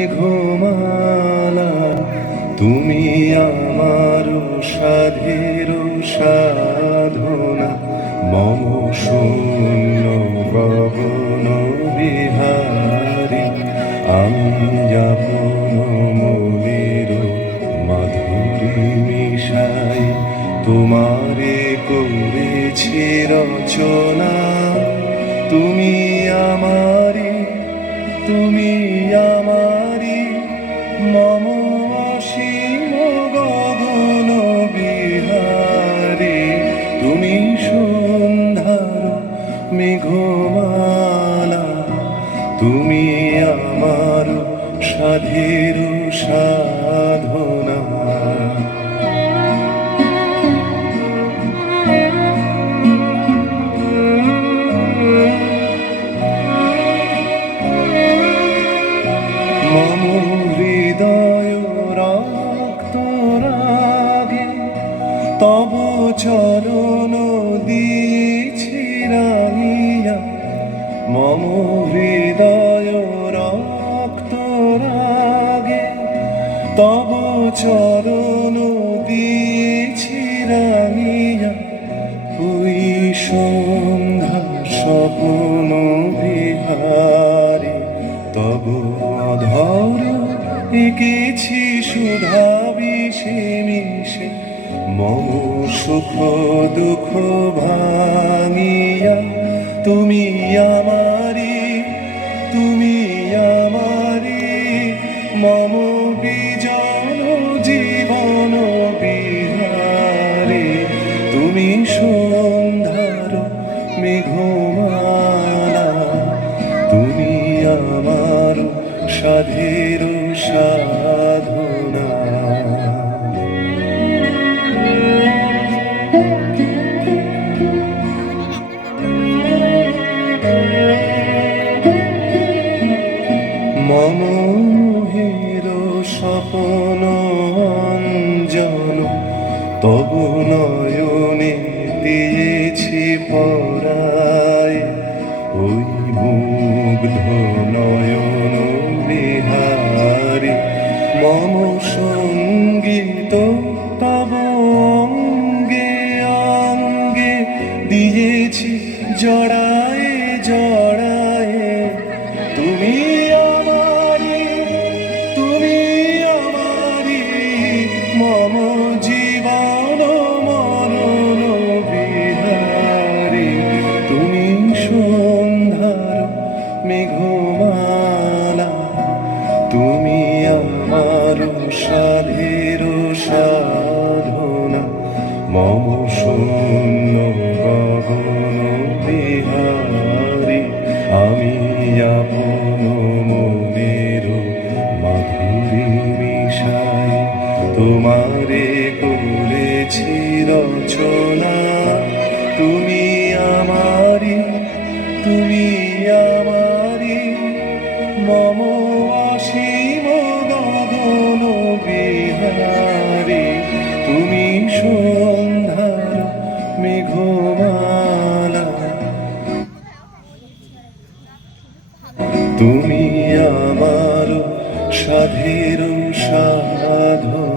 মেঘমালা, তুমি আমার সাধের সাধনা, মম শূন্য গগন বিহারী। আমি আপন মনের মাধুরী মিশাই তোমারে করেছি রচনা। তুমি আমারি, তুমি আমারি, মম অসীম গগন বিহারী। তুমি সন্ধ্যার মেঘমালা, তুমি আমার সাধের সাধনা। মম হৃদয় রক্ত রাগে তব চরণ দিয়েছি রাঙিয়া। মম হৃদয় রক্ত রাগে তব চরণ দিয়েছি রাঙিয়া। ওই সন্ধ্যা স্বপ্ন বিহারী, তব অধর এঁকেছি সুধা বিষে মিশে। মম সুখ দুঃখ ভাঙিয়া, তুমি আমারি, তুমি আমারি, মম বিজন জীবন বিহারী। তুমি সন্ধ্যার মেঘমালা, তুমি আমার সাধের সাধনা। মম মোহের স্বপ্ন অঞ্জন তবু নয়নে দিয়েছি পরায়। ওই মুগ্ধ নয়ন বিহারী, মম সঙ্গীত তব অঙ্গে অঙ্গে দিয়েছি জড়ায় জড়ায়। তুমি আমারি, তুমি আমারি, মম জীবন মরণ বিহারী। তুমি সন্ধ্যার মেঘমালা, তুমি আমার সাধের সাধনা। মম শূন্য গগন বিহারী, আমি আপন মনের মাধুরী মিশাই তোমারে করেছি রচনা। তুমি আমারি, তুমি আমারি, মম অসীম গগন বিহারী। তুমি সন্ধ্যার মেঘমালা, তুমি আমার সাধের সাধনা।